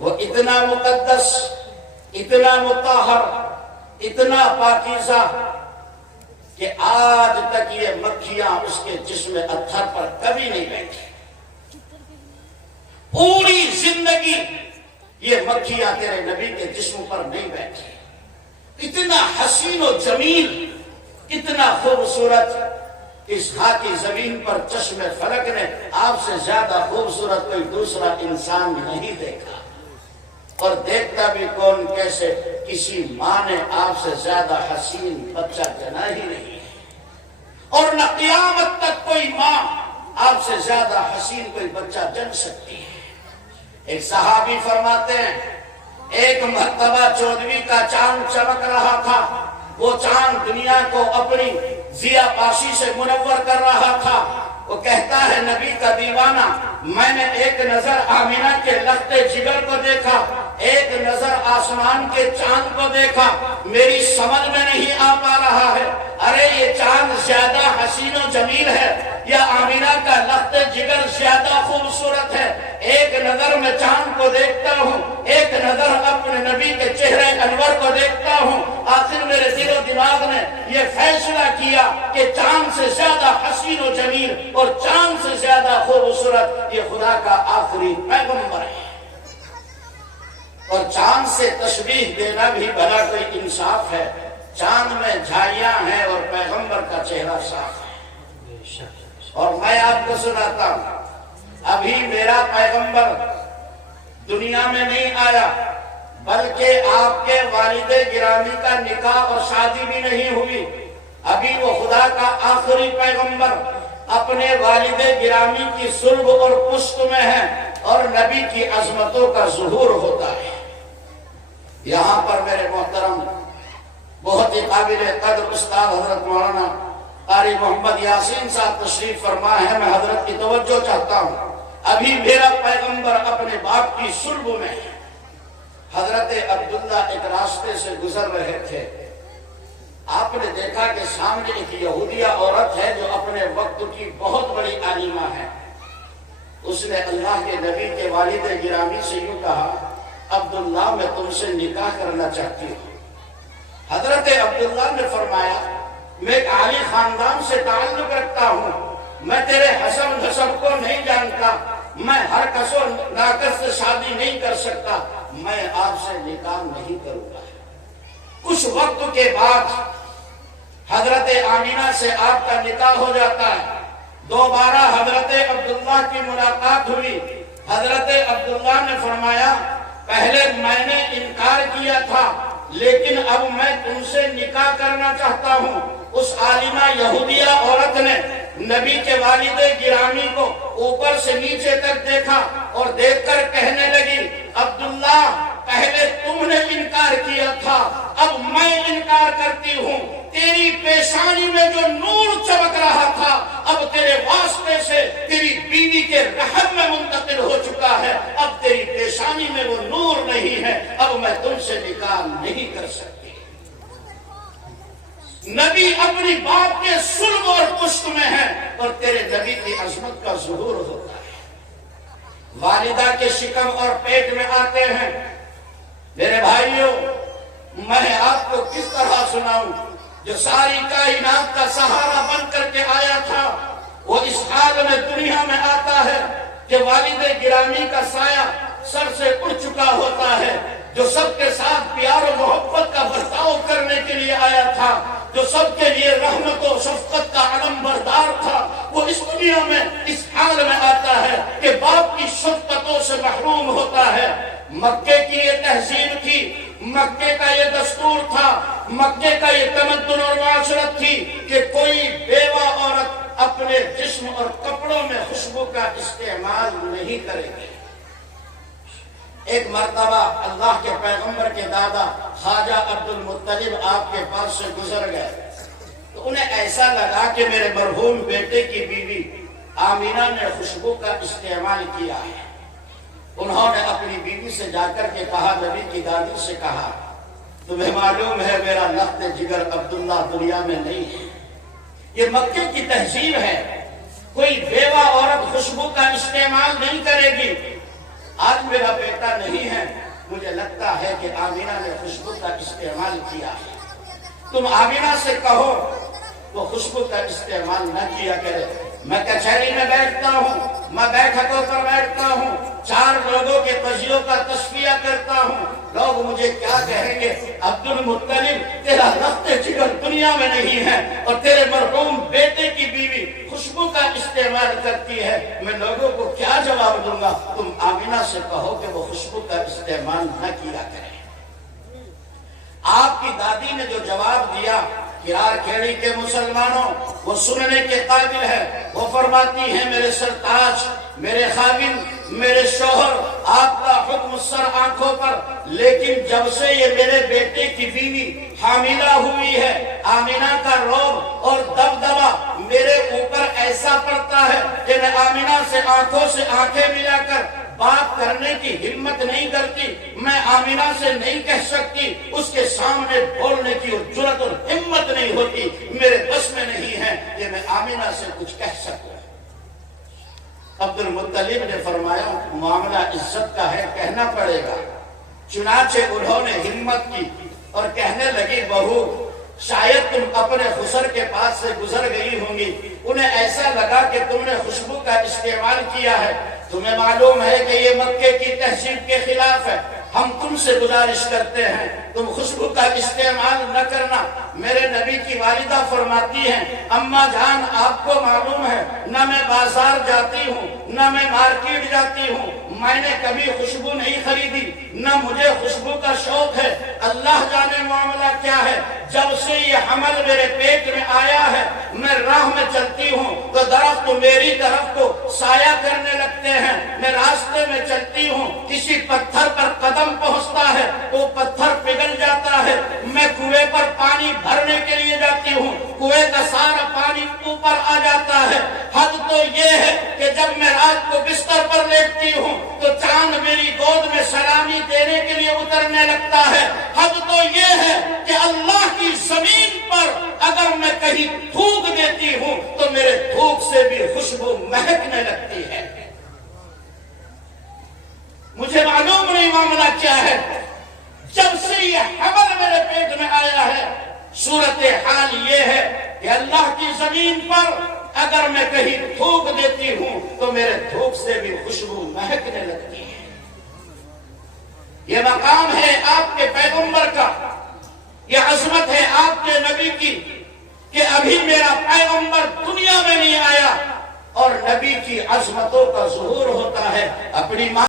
وہ اتنا مقدس، اتنا مطہر، اتنا پاکیزہ کہ آج تک یہ مکھیاں اس کے جسم اطہر پر کبھی نہیں بیٹھی۔ پوری زندگی یہ مکھیاں تیرے نبی کے جسم پر نہیں بیٹھی۔ اتنا حسین و جمیل، اتنا خوبصورت، اس خاکی زمین پر چشم فلک نے آپ سے زیادہ خوبصورت کوئی دوسرا انسان نہیں دیکھا، اور دیکھتا بھی کون کیسے، کسی ماں نے آپ سے زیادہ حسین بچہ جنا ہی نہیں ہے، اور نہ قیامت تک کوئی ماں آپ سے زیادہ حسین کوئی بچہ جن سکتی ہے۔ ایک صحابی فرماتے ہیں ایک مرتبہ 14ویں کا چاند چمک رہا تھا، وہ چاند دنیا کو اپنی ضیا پاشی سے منور کر رہا تھا۔ وہ کہتا ہے نبی کا دیوانہ، میں نے ایک نظر آمینہ کے لختے جگر کو دیکھا، ایک نظر آسمان کے چاند کو دیکھا، میری سمجھ میں نہیں آ پا رہا ہے، ارے یہ چاند زیادہ حسین و جمیل ہے یا آمینہ کا لخت جگر زیادہ خوبصورت ہے؟ ایک نظر میں چاند کو دیکھتا ہوں، ایک نظر اپنے نبی کے چہرے انور کو دیکھتا ہوں، آخر میرے دل و دماغ نے یہ فیصلہ کیا کہ چاند سے زیادہ حسین و جمیل اور چاند سے زیادہ خوبصورت یہ خدا کا آخری پیغمبر ہے۔ اور چاند سے تشبیہ دینا بھی بھلا کوئی انصاف ہے؟ چاند میں جھائیاں ہیں اور پیغمبر کا چہرہ صاف ہے۔ اور میں آپ کو سناتا ہوں، ابھی میرا پیغمبر دنیا میں نہیں آیا، بلکہ آپ کے والد گرامی کا نکاح اور شادی بھی نہیں ہوئی، ابھی وہ خدا کا آخری پیغمبر اپنے والد گرامی کی صلب اور پشت میں ہے، اور نبی کی عظمتوں کا ظہور ہوتا ہے۔ یہاں پر میرے محترم بہت ہی قابل قدر استاد حضرت مولانا قاری محمد یاسین صاحب تشریف فرما ہے، میں حضرت کی توجہ چاہتا ہوں۔ ابھی میرا پیغمبر اپنے باپ کی صلب میں ہے۔ حضرت عبداللہ ایک راستے سے گزر رہے تھے، آپ نے دیکھا کہ سامنے ایک یہودیہ عورت ہے جو اپنے وقت کی بہت بڑی عالمہ ہے۔ اس نے اللہ کے نبی کے والد گرامی سے یوں کہا، عبداللہ میں تم سے نکاح کرنا چاہتی ہوں۔ حضرت عبداللہ نے فرمایا، میں ایک عالی خاندان سے تعلق رکھتا ہوں، میں تیرے حسب نسب کو نہیں جانتا، میں ہر کس و ناکس سے شادی نہیں کر سکتا، میں آپ سے نکاح نہیں کروں گا۔ کچھ وقت کے بعد حضرت آمینہ سے آپ کا نکاح ہو جاتا ہے، دوبارہ حضرت عبداللہ کی ملاقات ہوئی۔ حضرت عبداللہ نے فرمایا، پہلے میں نے انکار کیا تھا، لیکن اب میں تم سے نکاح کرنا چاہتا ہوں۔ اس عالمہ یہودیہ عورت نے نبی کے والد گرامی کو اوپر سے نیچے تک دیکھا اور دیکھ کر کہنے لگی، عبداللہ پہلے تم نے انکار کیا تھا، اب میں انکار کرتی ہوں۔ تیری پیشانی میں جو نور چمک رہا تھا اب تیرے واسطے سے تیری بیوی کے رحم میں منتقل ہو چکا ہے، اب تیری پیشانی میں وہ نور نہیں ہے، اب میں تم سے نکاح نہیں کر سکتی۔ نبی اپنی باپ کے صلب اور پشت میں ہے اور تیرے نبی کی عظمت کا ظہور ہوتا ہے۔ والدہ کے شکم اور پیٹ میں آتے ہیں۔ میرے بھائیوں، میں آپ کو کس طرح سناؤں، جو ساری کائنات کا سہارا بن کر کے آیا تھا، وہ اس حال میں دنیا میں آتا ہے کہ والد گرامی کا سایہ سر سے اڑ چکا ہوتا ہے، جو سب کے ساتھ پیار و محبت کا برتاؤ کرنے کے لیے آیا تھا، جو سب کے لیے رحمت و شفقت کا علم بردار تھا، وہ اس دنیا میں اس حال میں آتا ہے کہ باپ کی شفقتوں سے محروم ہوتا ہے۔ مکے کی یہ تہذیب تھی، مکے کا یہ دستور تھا، مکے کا یہ تمدن اور معاشرت تھی کہ کوئی بیوہ عورت اپنے جسم اور کپڑوں میں خوشبو کا استعمال نہیں کرے گی۔ ایک مرتبہ اللہ کے پیغمبر کے دادا خواجہ عبد المطلب آپ کے پاس سے گزر گئے، تو انہیں ایسا لگا کہ میرے مرحوم بیٹے کی بیوی آمینہ نے خوشبو کا استعمال کیا ہے۔ انہوں نے اپنی بیوی سے جا کر کے کہا، نبی کی دادی سے کہا، تمہیں معلوم ہے میرا لخت جگر عبداللہ دنیا میں نہیں ہے۔ یہ مکے کی تہذیب ہے، کوئی بیوہ عورت خوشبو کا استعمال نہیں کرے گی۔ آج میرا بیٹا نہیں ہے، لگتا ہے کہ آمینہ نے خوشبو کا استعمال کیا ہے، تم آمینہ سے کہو وہ خوشبو کا استعمال نہ کیا کرے۔ میں کچہری میں بیٹھتا ہوں، میں بیٹھکوں پر بیٹھتا ہوں، 4 لوگوں کے قضیوں کا تصفیہ کرتا ہوں، لوگ مجھے کیا کہیں گے؟ عبد المطلب تیرا رخت جگر دنیا میں نہیں ہے اور تیرے مرحوم بیٹے کی بیوی خوشبو کا استعمال کرتی ہے، میں لوگوں کو کیا جواب دوں گا؟ تم آمینہ سے کہو کہ وہ خوشبو کا استعمال نہ کیا کرے۔ آپ کی دادی نے جو جواب دیا کیار کھیڑی کے مسلمانوں، وہ سننے کے قابل ہے۔ وہ فرماتی ہیں میرے سرتاج، میرے خاوند، میرے شوہر، آپ کا حکم سر آنکھوں پر، لیکن جب سے یہ میرے بیٹے کی بیوی حاملہ ہوئی ہے، آمینہ کا روب اور دبدبا میرے اوپر ایسا پڑتا ہے کہ میں آمینہ سے آنکھوں سے آنکھیں ملا کر بات کرنے کی ہمت نہیں کرتی، میں آمینہ سے نہیں کہہ سکتی، اس کے سامنے بولنے کی جرأت اور ہمت نہیں ہوتی، میرے بس میں نہیں ہے کہ میں آمینہ سے کچھ کہہ سکوں۔ عبد المطلب نے فرمایا معاملہ عزت کا ہے، کہنا پڑے گا۔ چنانچہ انہوں نے ہمت کی اور کہنے لگی بہو شاید تم اپنے خسر کے پاس سے گزر گئی ہوں گی، انہیں ایسا لگا کہ تم نے خوشبو کا استعمال کیا ہے، تمہیں معلوم ہے کہ یہ مکے کی تہذیب کے خلاف ہے، ہم تم سے گزارش کرتے ہیں تم خوشبو کا استعمال نہ کرنا۔ میرے نبی کی والدہ فرماتی ہیں اماں جان آپ کو معلوم ہے نہ میں بازار جاتی ہوں نہ میں مارکیٹ جاتی ہوں، میں نے کبھی خوشبو نہیں خریدی، نہ مجھے خوشبو کا شوق ہے، اللہ جانے معاملہ کیا ہے، جب سے یہ حمل میرے پیٹ میں آیا ہے میں راہ میں چلتی ہوں تو درخت میری طرف کو سایہ کرنے لگتے ہیں، میں راستے میں چلتی ہوں کسی پتھر پر قدم پہنچتا ہے وہ پتھر پگھل جاتا ہے، میں کنویں پر پانی بھرنے کے لیے جاتی ہوں، کنویں کا سارا پانی اوپر آ جاتا ہے، حد تو یہ ہے کہ جب میں رات کو بستر پر لیٹتی ہوں تو چاند میری گود میں سلامی دینے کے لیے اترنے لگتا ہے، حد تو یہ ہے کہ اللہ کی زمین پر اگر میں کہیں تھوک دیتی ہوں تو میرے تھوک سے بھی خوشبو مہکنے لگتی ہے۔ مجھے معلوم نہیں معاملہ کیا ہے، جب سے یہ حمل میرے پیٹ میں آیا ہے صورتحال یہ ہے کہ اللہ کی زمین پر اگر میں کہیں تھوک دیتی ہوں تو میرے تھوک سے بھی خوشبو مہکنے لگتی ہے۔ یہ مقام ہے آپ کے پیغمبر کا، یہ عظمت ہے آپ کے نبی کی کہ ابھی میرا پیغمبر دنیا میں نہیں آیا اور نبی کی عظمتوں کا ظہور ہوتا ہے۔ اپنی